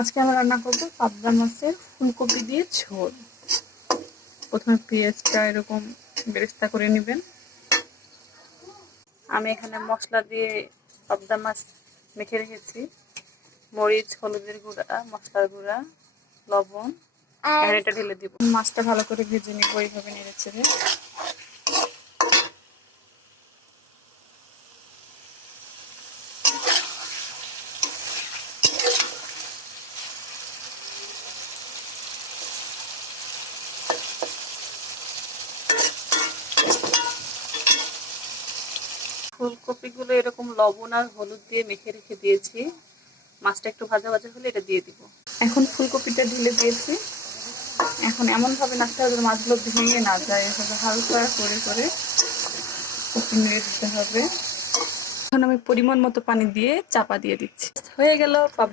আজকে আমরা রান্না করব পাবদা মাছের ফুলকপি দিয়ে ঝোল। প্রথমে পেঁয়াজটা এরকম বেরেস্তা করে নেবেন। আমি এখানে মশলা দিয়ে পাবদা মাছ মেখে রেখেছি। মরিচ, হলুদের গুঁড়া, মশলার গুঁড়া, লবণ, এখানে এটা ঢেলে দিব। মাছটা ভালো করে ভেজে নিব এইভাবে নেড়েচেড়ে। ফুলকপিগুলো এরকম লবণ আর হলুদ দিয়ে মেখে রেখে দিয়েছি। মাছটা একটু ভাজা ভাজা হলে এটা দিয়ে দিব। এখন ফুলকপিটা ঢেলে দিয়েছি। এখন এমনভাবে নাড়তে হবে মাছগুলো ভেঙে না যায়, এভাবে হালকা করে করে কপি নেড়ে দিতে হবে। এখন আমি পরিমাণ মতো পানি দিয়ে চাপা দিয়ে দিচ্ছি। হয়ে গেল